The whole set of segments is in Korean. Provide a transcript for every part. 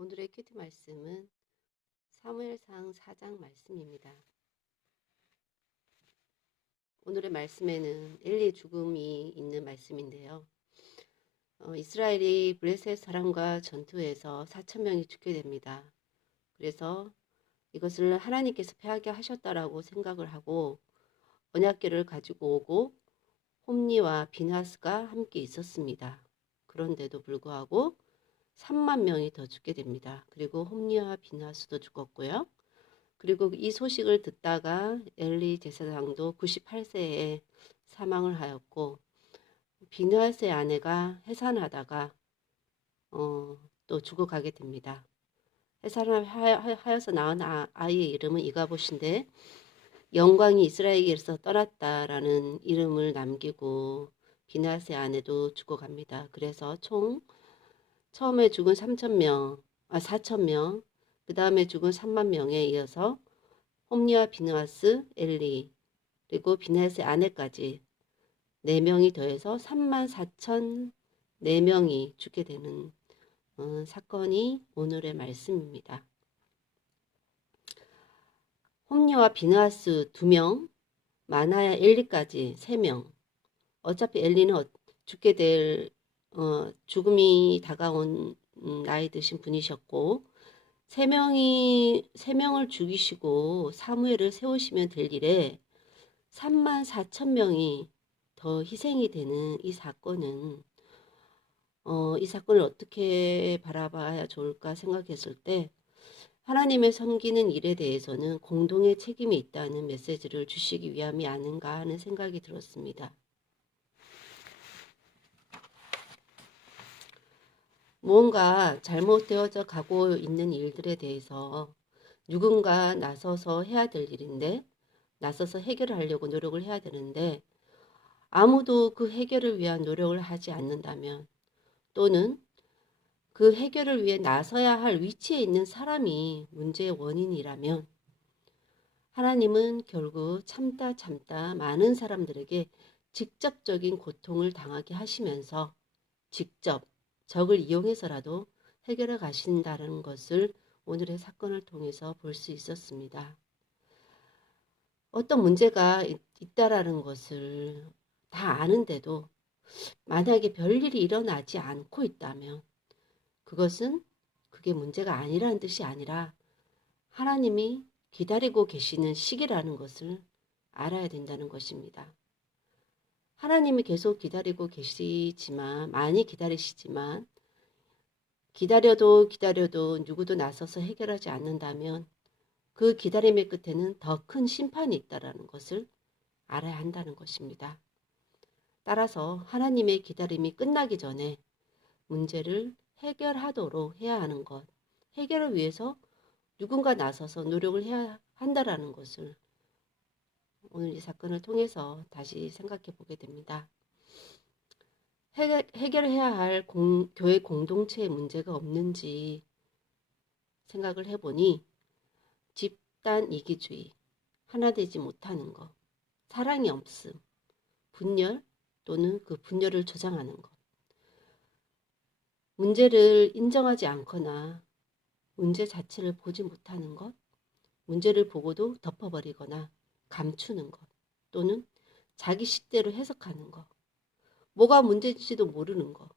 오늘의 큐티 말씀은 사무엘상 4장 말씀입니다. 오늘의 말씀에는 엘리의 죽음이 있는 말씀인데요. 이스라엘이 블레셋 사람과 전투에서 4천 명이 죽게 됩니다. 그래서 이것을 하나님께서 패하게 하셨다라고 생각을 하고 언약궤를 가지고 오고 홈니와 비나스가 함께 있었습니다. 그런데도 불구하고 3만 명이 더 죽게 됩니다. 그리고 홈니와 비나스도 죽었고요. 그리고 이 소식을 듣다가 엘리 제사장도 98세에 사망을 하였고, 비느하스의 아내가 해산하다가 또 죽어가게 됩니다. 해산을 하여서 낳은 아이의 이름은 이가봇인데, 영광이 이스라엘에게서 떠났다라는 이름을 남기고 비느하스의 아내도 죽어갑니다. 그래서 총 처음에 죽은 4천 명, 그 다음에 죽은 3만 명에 이어서 홈리와 비느하스, 엘리, 그리고 비느하스의 아내까지 4명이 더해서 3만 4천 4명이 죽게 되는 사건이 오늘의 말씀입니다. 홈리와 비느하스 2명, 마나야 엘리까지 3명. 어차피 엘리는 죽게 될 죽음이 다가온 나이 드신 분이셨고, 세 명을 죽이시고 사무엘을 세우시면 될 일에 3만 4천 명이 더 희생이 되는 이 사건은 이 사건을 어떻게 바라봐야 좋을까 생각했을 때 하나님의 섬기는 일에 대해서는 공동의 책임이 있다는 메시지를 주시기 위함이 아닌가 하는 생각이 들었습니다. 무언가 잘못되어져 가고 있는 일들에 대해서 누군가 나서서 해야 될 일인데 나서서 해결을 하려고 노력을 해야 되는데 아무도 그 해결을 위한 노력을 하지 않는다면 또는 그 해결을 위해 나서야 할 위치에 있는 사람이 문제의 원인이라면 하나님은 결국 참다 많은 사람들에게 직접적인 고통을 당하게 하시면서 직접 적을 이용해서라도 해결해 가신다는 것을 오늘의 사건을 통해서 볼 수 있었습니다. 어떤 문제가 있다라는 것을 다 아는데도 만약에 별일이 일어나지 않고 있다면 그게 문제가 아니라는 뜻이 아니라 하나님이 기다리고 계시는 시기라는 것을 알아야 된다는 것입니다. 하나님이 계속 기다리고 계시지만, 많이 기다리시지만, 기다려도 누구도 나서서 해결하지 않는다면 그 기다림의 끝에는 더 큰 심판이 있다는 것을 알아야 한다는 것입니다. 따라서 하나님의 기다림이 끝나기 전에 문제를 해결하도록 해야 하는 것, 해결을 위해서 누군가 나서서 노력을 해야 한다는 것을 오늘 이 사건을 통해서 다시 생각해 보게 됩니다. 해결해야 할 교회 공동체의 문제가 없는지 생각을 해보니 집단 이기주의, 하나 되지 못하는 것, 사랑이 없음, 분열 또는 그 분열을 조장하는 것, 문제를 인정하지 않거나 문제 자체를 보지 못하는 것, 문제를 보고도 덮어버리거나 감추는 것, 또는 자기 식대로 해석하는 것, 뭐가 문제인지도 모르는 것,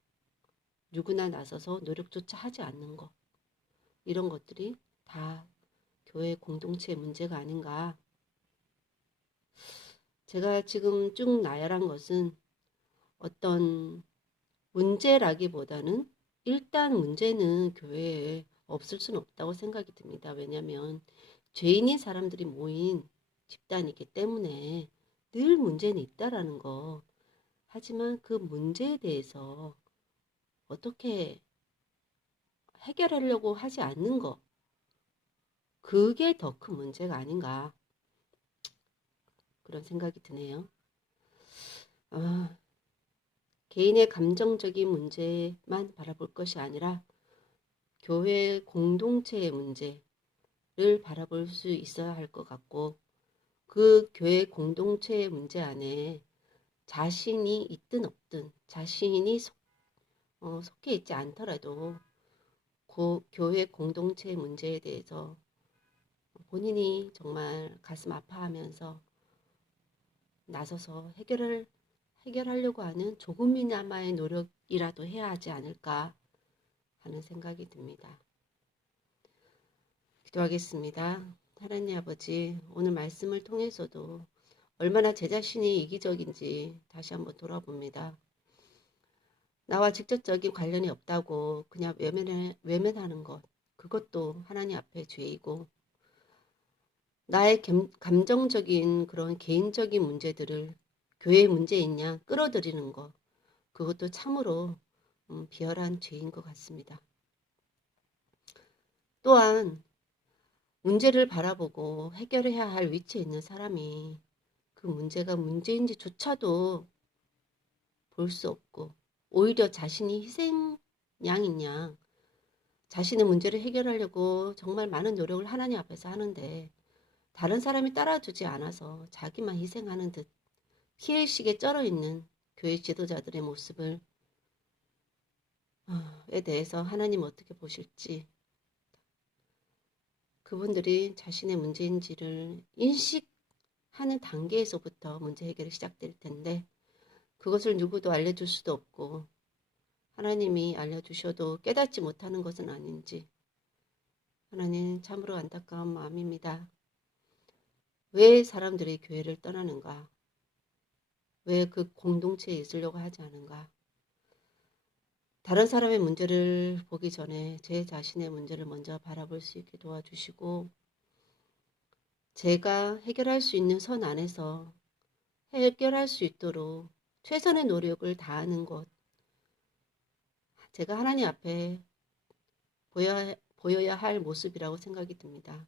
누구나 나서서 노력조차 하지 않는 것, 이런 것들이 다 교회 공동체의 문제가 아닌가. 제가 지금 쭉 나열한 것은 어떤 문제라기보다는 일단 문제는 교회에 없을 수는 없다고 생각이 듭니다. 왜냐하면 죄인인 사람들이 모인 집단이기 때문에 늘 문제는 있다라는 거. 하지만 그 문제에 대해서 어떻게 해결하려고 하지 않는 거. 그게 더 큰 문제가 아닌가. 그런 생각이 드네요. 개인의 감정적인 문제만 바라볼 것이 아니라 교회 공동체의 문제를 바라볼 수 있어야 할 것 같고 그 교회 공동체의 문제 안에 자신이 있든 없든 자신이 속해 있지 않더라도 교회 공동체 문제에 대해서 본인이 정말 가슴 아파하면서 나서서 해결하려고 하는 조금이나마의 노력이라도 해야 하지 않을까 하는 생각이 듭니다. 기도하겠습니다. 하나님 아버지, 오늘 말씀을 통해서도 얼마나 제 자신이 이기적인지 다시 한번 돌아봅니다. 나와 직접적인 관련이 없다고 그냥 외면하는 것, 그것도 하나님 앞에 죄이고, 나의 감정적인 그런 개인적인 문제들을 교회 문제인 양 끌어들이는 것, 그것도 참으로 비열한 죄인 것 같습니다. 또한 문제를 바라보고 해결해야 할 위치에 있는 사람이 그 문제가 문제인지조차도 볼 수 없고, 오히려 자신이 희생양인 양 자신의 문제를 해결하려고 정말 많은 노력을 하나님 앞에서 하는데 다른 사람이 따라주지 않아서 자기만 희생하는 듯 피해의식에 쩔어있는 교회 지도자들의 모습을 에 대해서 하나님 어떻게 보실지, 그분들이 자신의 문제인지를 인식하는 단계에서부터 문제 해결이 시작될 텐데 그것을 누구도 알려줄 수도 없고 하나님이 알려주셔도 깨닫지 못하는 것은 아닌지 하나님 참으로 안타까운 마음입니다. 왜 사람들이 교회를 떠나는가? 왜 그 공동체에 있으려고 하지 않은가? 다른 사람의 문제를 보기 전에 제 자신의 문제를 먼저 바라볼 수 있게 도와주시고 제가 해결할 수 있는 선 안에서 해결할 수 있도록 최선의 노력을 다하는 것, 제가 하나님 앞에 보여야 할 모습이라고 생각이 듭니다.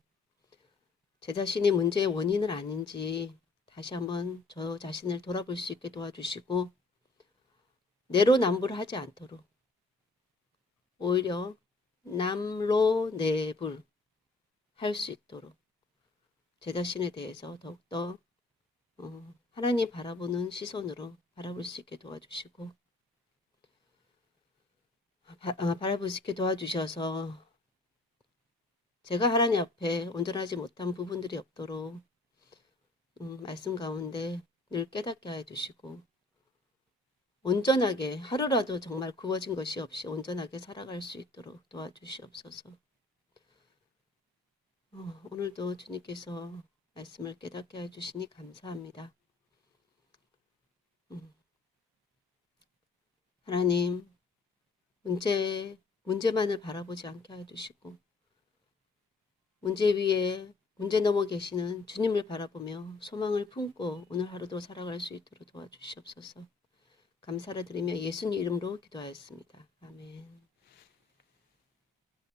제 자신이 문제의 원인은 아닌지 다시 한번 저 자신을 돌아볼 수 있게 도와주시고 내로남불 하지 않도록 오히려 남로내불 할 수 있도록 제 자신에 대해서 더욱더 하나님 바라보는 시선으로 바라볼 수 있게 도와주시고 바라볼 수 있게 도와주셔서 제가 하나님 앞에 온전하지 못한 부분들이 없도록 말씀 가운데 늘 깨닫게 해주시고 온전하게 하루라도 정말 구워진 것이 없이 온전하게 살아갈 수 있도록 도와주시옵소서. 오늘도 주님께서 말씀을 깨닫게 해주시니 감사합니다. 하나님, 문제만을 바라보지 않게 해주시고 문제 위에 문제 넘어 계시는 주님을 바라보며 소망을 품고 오늘 하루도 살아갈 수 있도록 도와주시옵소서. 감사를 드리며 예수님 이름으로 기도하였습니다. 아멘.